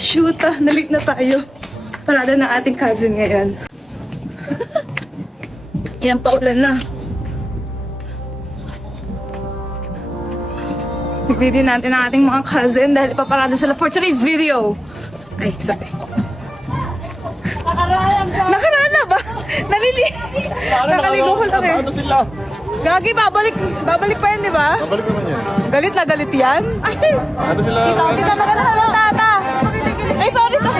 Shoot, nalit na tayo. Parada ng ating cousin ngayon. Yan, paulan na. Video natin ang ating mga cousin dahil ipaparada sila for today's video. Ay, sabi. Nakarana ba? Nakaligo ko lang eh. Ano sila? Gagi, babalik pa yan, di ba? Babalik naman yan. Galit na galit yan? Ay, Ano sila? kita maganda ng tata. Ay, sorry to.